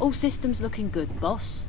All systems looking good, boss.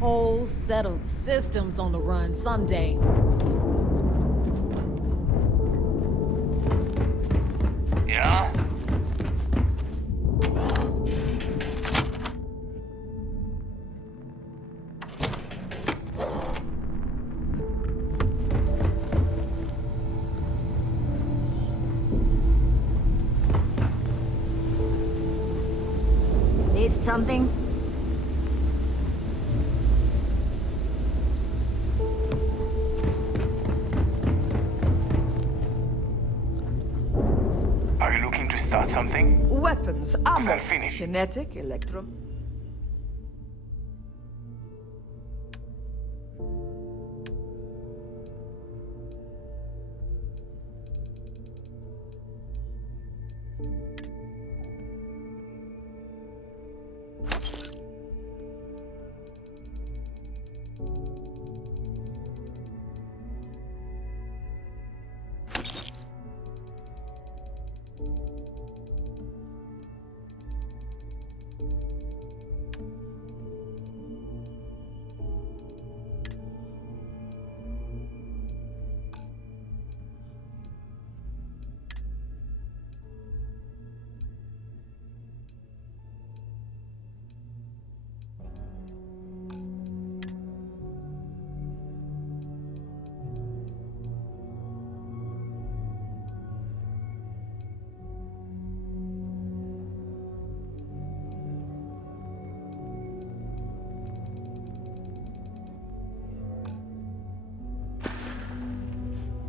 Whole settled systems on the run someday. Yeah? Need something? Something? Weapons, ammo, I'm finished. kinetic, electro.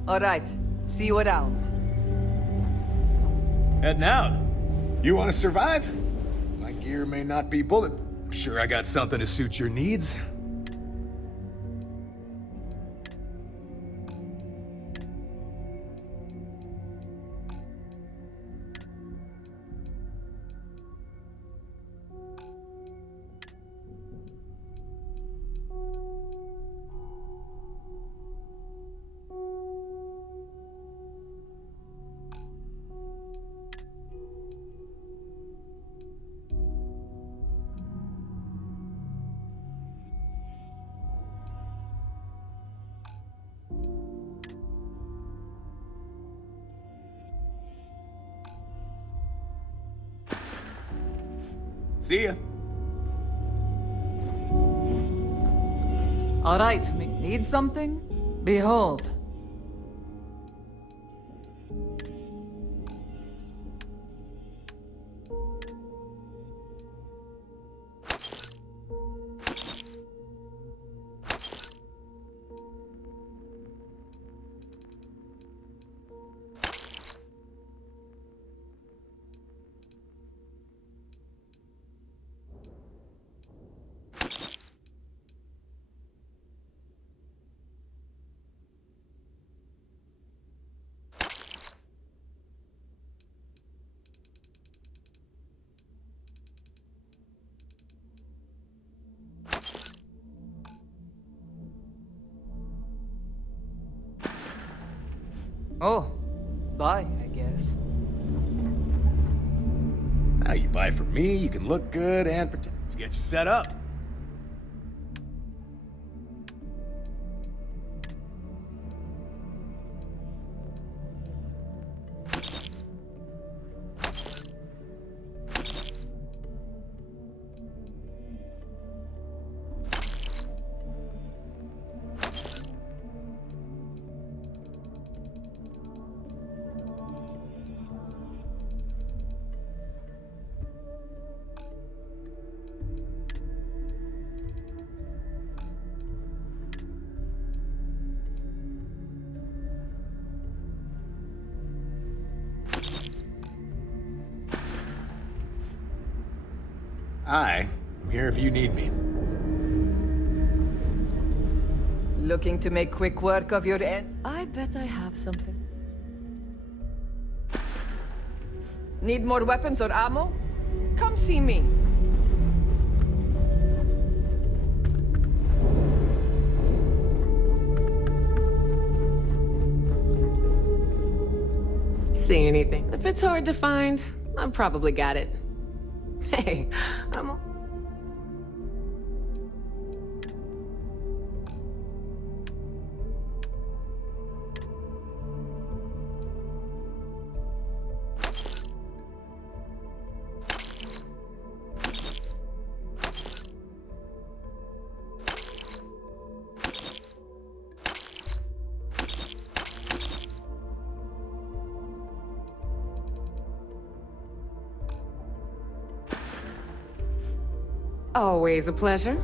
All right. See you around. Heading out. You want to survive? My gear may not be bullet. I'm sure I got something to suit your needs. See ya. All right. Need something? Behold. Oh, bye, I guess. Now you buy from me, you can look good and pretend. Let's get you set up. I'm here if you need me. Looking to make quick work of your end? I bet I have something. Need more weapons or ammo? Come see me. See anything? If it's hard to find, I've probably got it. Hey, I'm... Always a pleasure.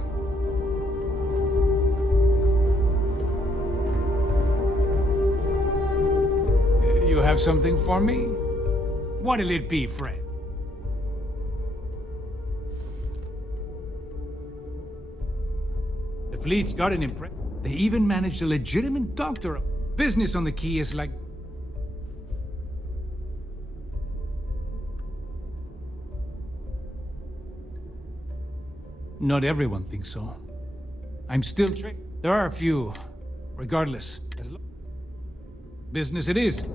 You have something for me? What'll it be, friend? The fleet's got an impress. They even managed a legitimate doctor. Business on the key is like... Not everyone thinks so. I'm still There are a few. Regardless. Business it is.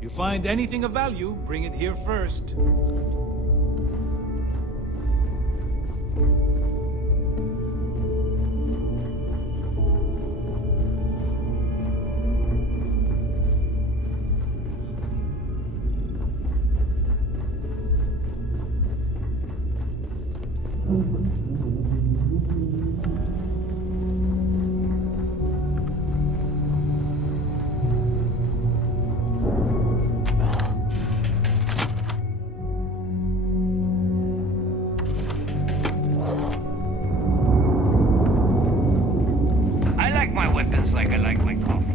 You find anything of value, bring it here first. I like my weapons like I like my coffee.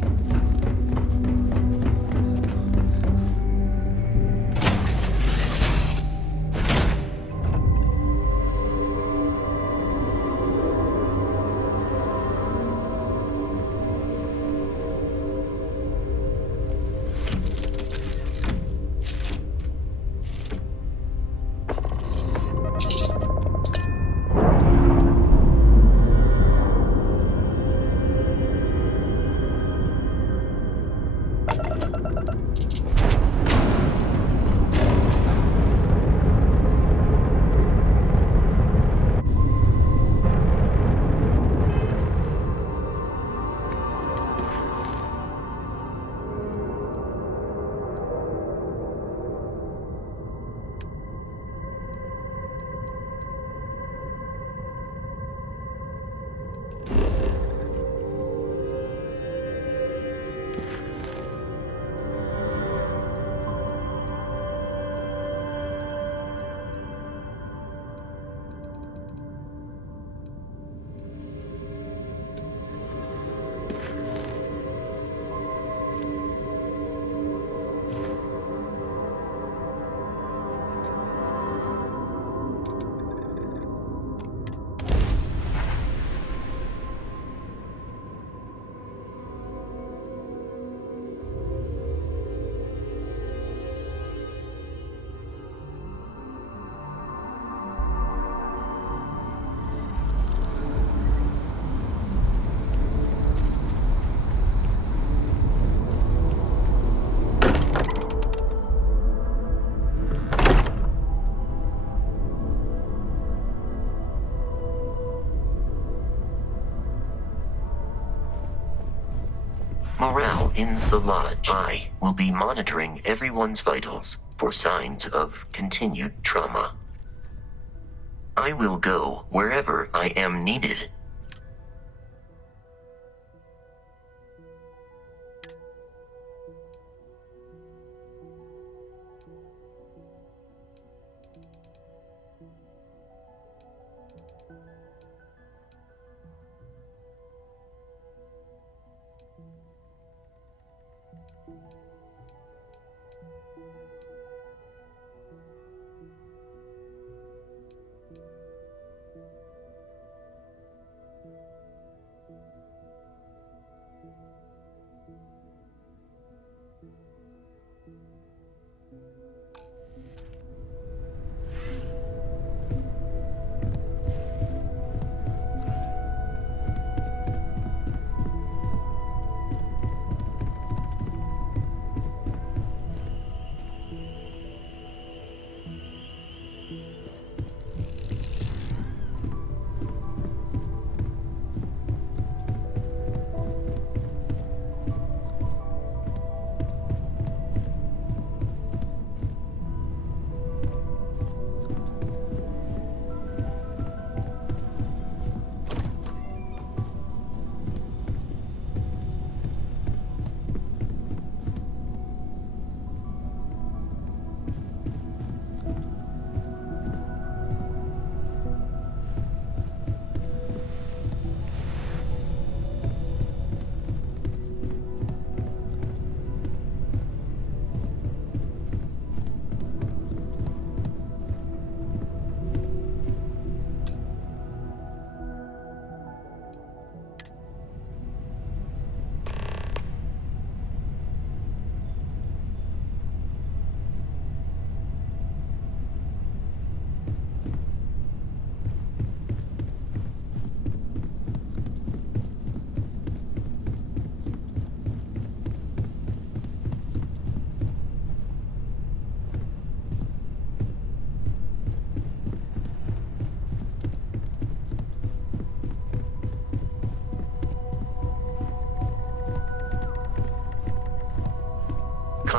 Morale in the lodge. I will be monitoring everyone's vitals for signs of continued trauma. I will go wherever I am needed.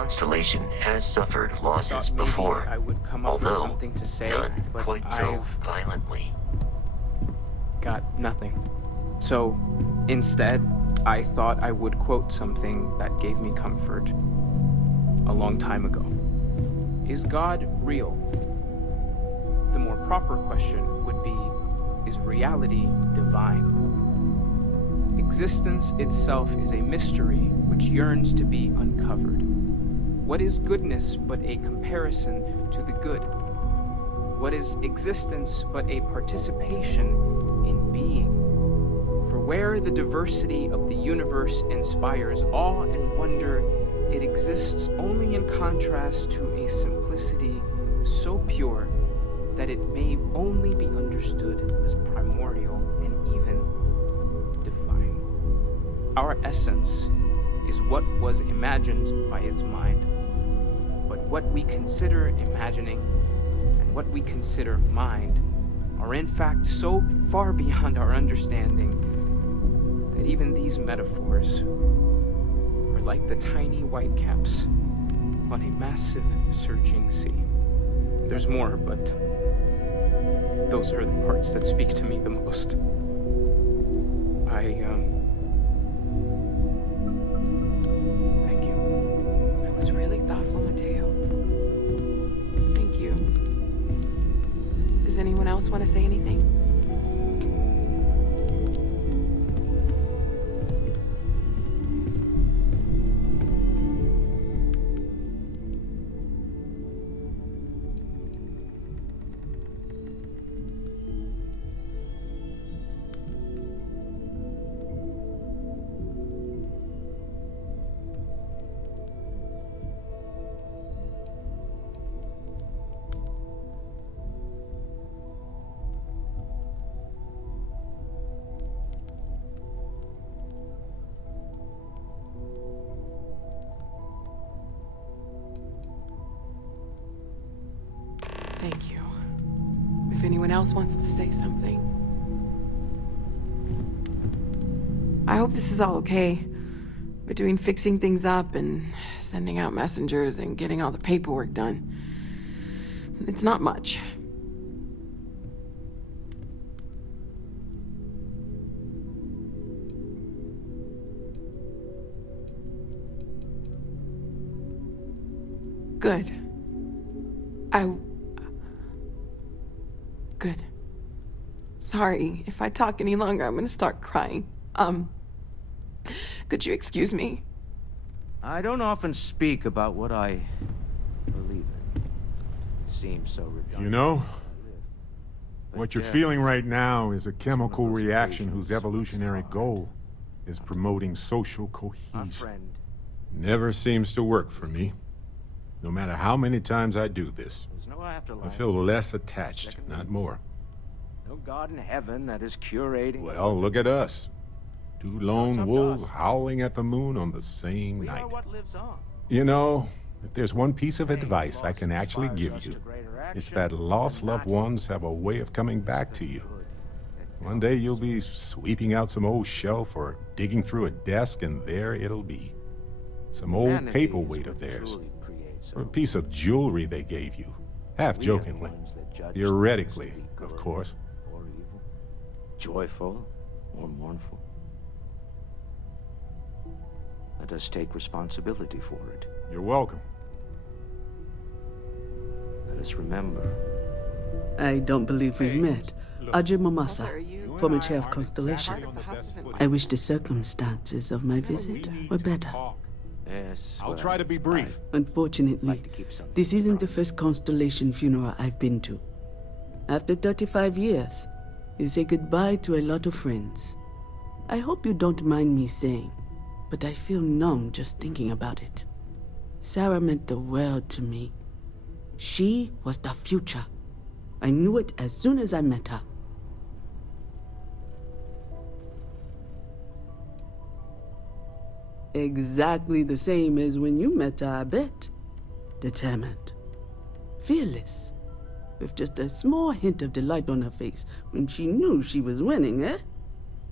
constellation has suffered losses Thought maybe before, I would come up with although something to say, none but quite so I've violently. got nothing. So, instead, I thought I would quote something that gave me comfort a long time ago. Is God real? The more proper question would be, is reality divine? Existence itself is a mystery which yearns to be uncovered. What is goodness but a comparison to the good? What is existence but a participation in being? For where the diversity of the universe inspires awe and wonder, it exists only in contrast to a simplicity so pure that it may only be understood as primordial and even divine. Our essence is what was imagined by its mind. But what we consider imagining and what we consider mind are in fact so far beyond our understanding that even these metaphors are like the tiny whitecaps on a massive searching sea. There's more, but those are the parts that speak to me the most. Thank you. That was really thoughtful, Mateo. Thank you. Does anyone else want to say anything? Thank you. If anyone else wants to say something. I hope this is all okay. Between fixing things up and sending out messengers and getting all the paperwork done. It's not much. Good. Good. Sorry, if I talk any longer, I'm gonna start crying. Could you excuse me? I don't often speak about what I believe in. It seems so redundant. You know, But what you're death feeling right now is a chemical those reaction occasions whose evolutionary when it's goal is promoting social My cohesion. friend, Never seems to work for me. No matter how many times I do this, there's no afterlife. I feel less attached, not more. No God in heaven that is curating. Well, look at us. Two lone up to wolves us. howling at the moon on the same We night. are what lives on. You know, if there's one piece of Pain advice I lost can actually inspires give us you, to greater it's action, that lost and loved not ones have a way of coming back to you. good that One day you'll be sweeping out some old shelf or digging through a desk, and there it'll be. Some old Humanity is paperweight of what theirs, truly creates or a hope. piece of jewelry they gave you. Half We are the jokingly. ones that judge Theoretically, things to be of good course. Or evil, joyful or mournful. Let us take responsibility for it. You're welcome. Let us remember. I don't believe we've met. Ajay Mamasa, Are you? former chair of Constellation. Part of the House of I wish the circumstances of my visit were better. Yes. I'll well, try to be brief. Unfortunately, like to keep something this isn't the private. first Constellation funeral I've been to. After 35 years, you say goodbye to a lot of friends. I hope you don't mind me saying, but I feel numb just thinking about it. Sarah meant the world to me. She was the future. I knew it as soon as I met her. Exactly the same as when you met her, I bet. Determined. Fearless. With just a small hint of delight on her face when she knew she was winning, eh?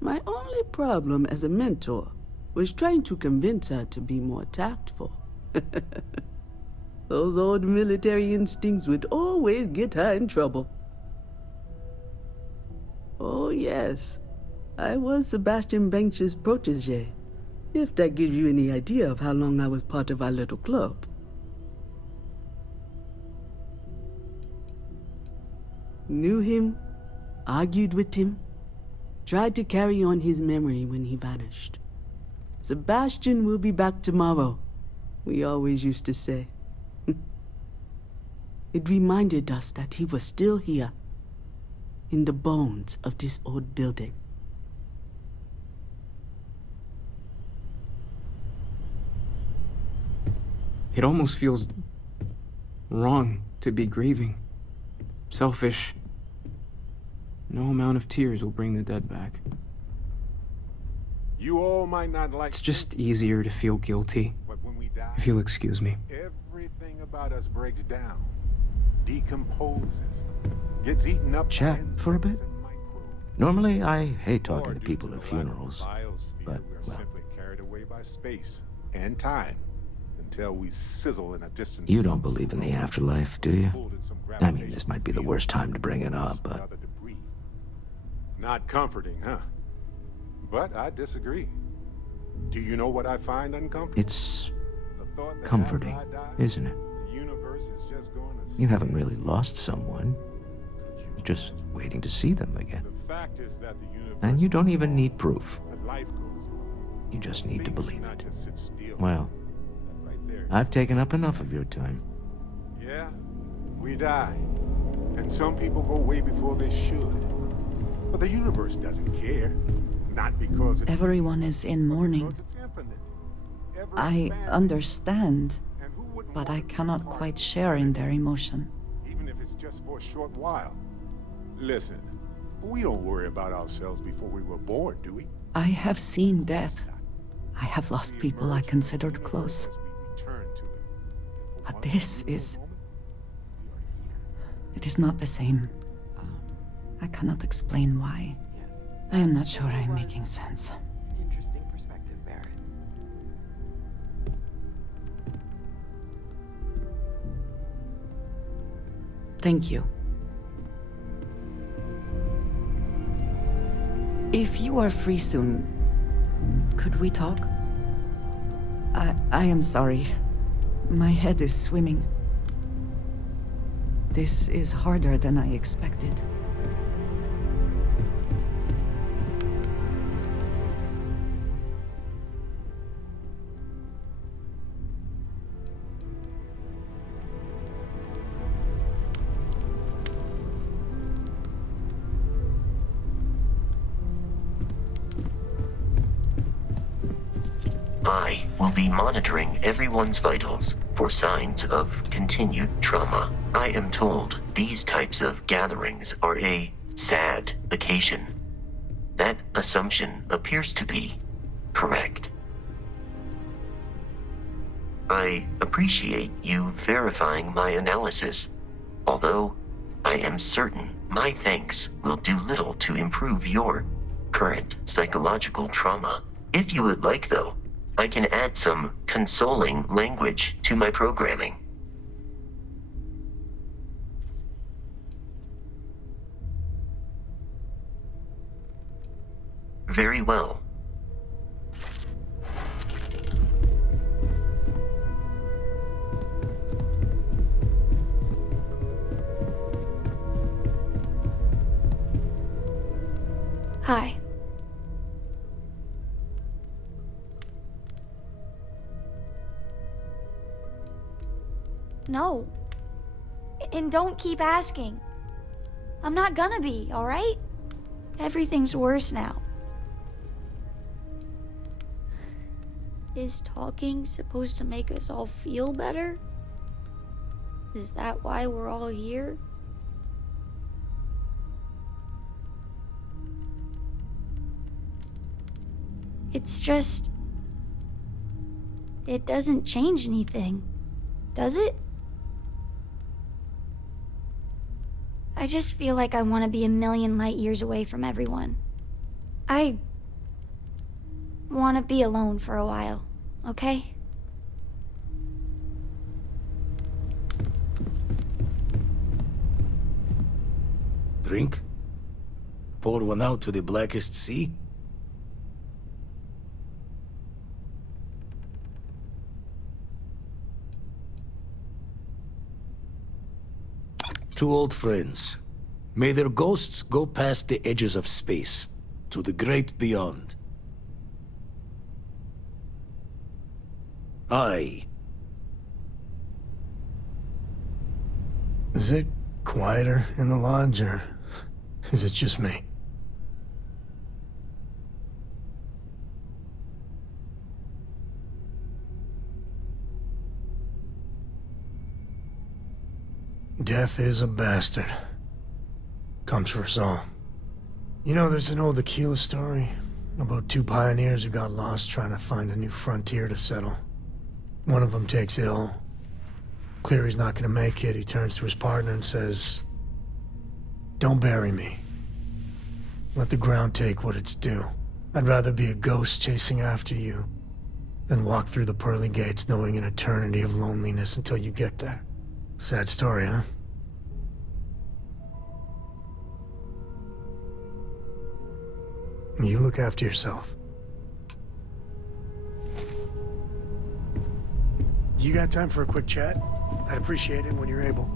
My only problem as a mentor was trying to convince her to be more tactful. Those old military instincts would always get her in trouble. Oh, yes. I was Sebastian Banks's protege, if that gives you any idea of how long I was part of our little club. Knew him, argued with him, tried to carry on his memory when he vanished. Sebastian will be back tomorrow, we always used to say. It reminded us that he was still here, in the bones of this old building. It almost feels wrong to be grieving. Selfish. No amount of tears will bring the dead back. You all might not like It's just easier to feel guilty, but when we die, if you'll excuse me. everything about us breaks down, decomposes, gets eaten up. Chat by for a bit? insects and microbes. Normally, I hate talking Or to due people the at lack of funerals, biosphere, but, we are well, simply carried away by space and time until we sizzle in a distant. you don't sun believe in the supernova, afterlife, do you? pulled in some I mean, this might be the gravitational worst time to field, bring it up, and but other debris. Not comforting, huh? But I disagree. Do you know what I find uncomfortable? it's The thought that comforting, after I die, isn't it? the universe is just going to You haven't stay really as lost someone. You're just waiting to see them again. The fact is that the universe And you don't even need proof. that life goes on. You just need to Things do believe not it. just sit still. Well, That right there. I've taken up enough of your time. Yeah, we die. And some people go way before they should. But the universe doesn't care. Not because it's Everyone is in mourning. because it's infinite. Ever I expanding. understand, And who wouldn't but want I to be cannot part quite of share in their emotion. even if it's just for a short while. Listen, we don't worry about ourselves before we were born, do we? I have seen death. I have lost people I considered close. As we return to it. And for But one this brief is... moment, we are here. It is not the same. I cannot explain why. I am not sure I'm making sense. Interesting perspective, Barrett. Thank you. If you are free soon, could we talk? I am sorry. My head is swimming. This is harder than I expected. I will be monitoring everyone's vitals for signs of continued trauma. I am told these types of gatherings are a sad occasion. That assumption appears to be correct. I appreciate you verifying my analysis, although I am certain my thanks will do little to improve your current psychological trauma. If you would like, though, I can add some consoling language to my programming. Very well. Hi. No. And don't keep asking. I'm not gonna be, alright? Everything's worse now. Is talking supposed to make us all feel better? Is that why we're all here? It's just... it doesn't change anything, does it? I just feel like I want to be a million light years away from everyone. I want to be alone for a while, okay? Drink? Pour one out to the blackest sea? Two old friends. May their ghosts go past the edges of space, to the great beyond. I. Is it quieter in the lodge, or is it just me? Death is a bastard. Comes for us all. You know, there's an old Aquila story about two pioneers who got lost trying to find a new frontier to settle. One of them takes ill. Clear he's not gonna make it, he turns to his partner and says, "Don't bury me. Let the ground take what it's due. I'd rather be a ghost chasing after you than walk through the pearly gates knowing an eternity of loneliness until you get there." Sad story, huh? You look after yourself. You got time for a quick chat? I'd appreciate it when you're able.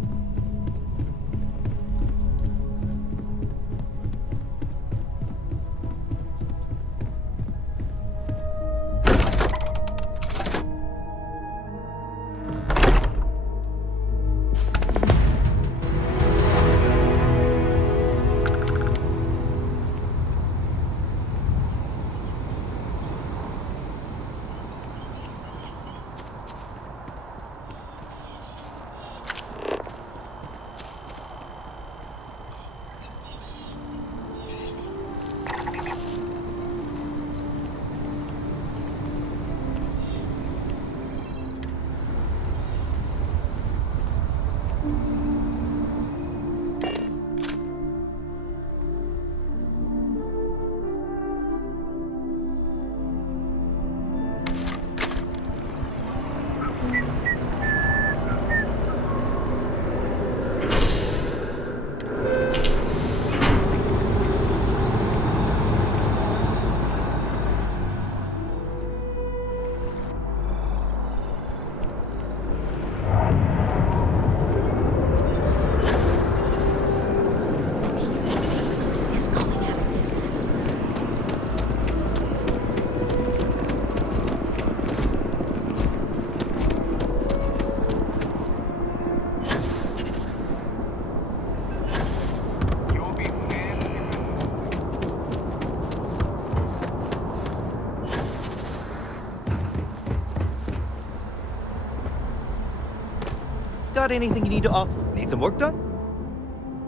Got anything you need to offer? Need some work done?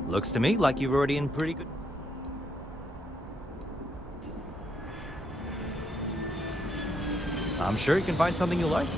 Looks to me like you're already in pretty good... I'm sure you can find something you like.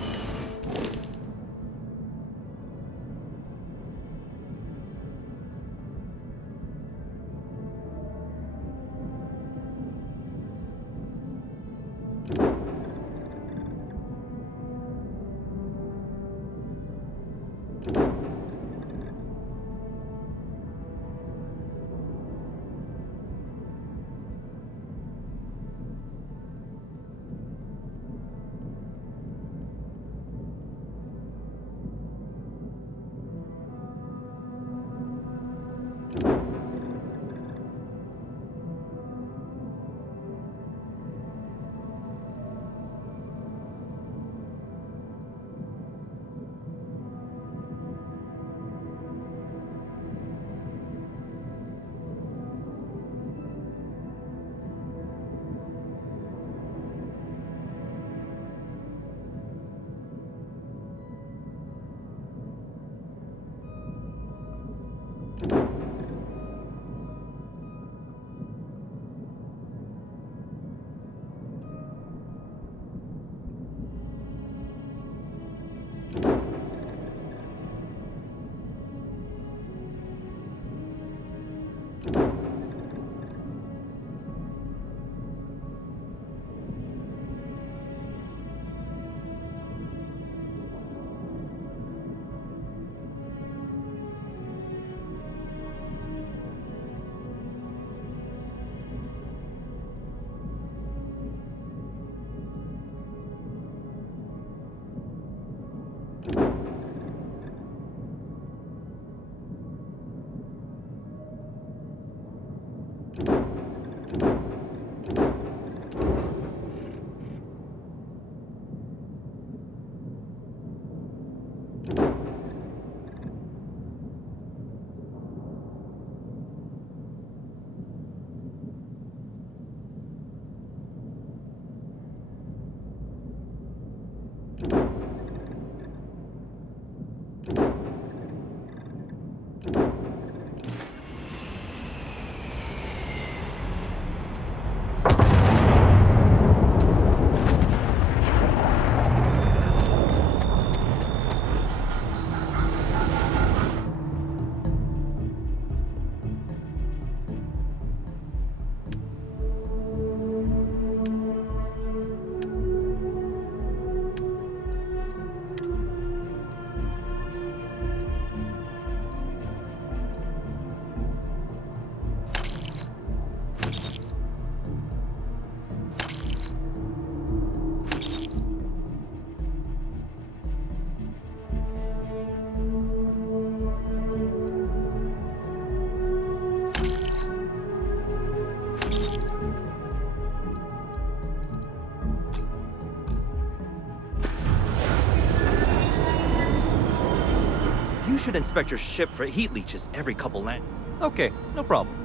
You should inspect your ship for heat leeches every couple land. Okay, no problem.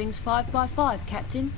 Everything's 5 by 5, Captain.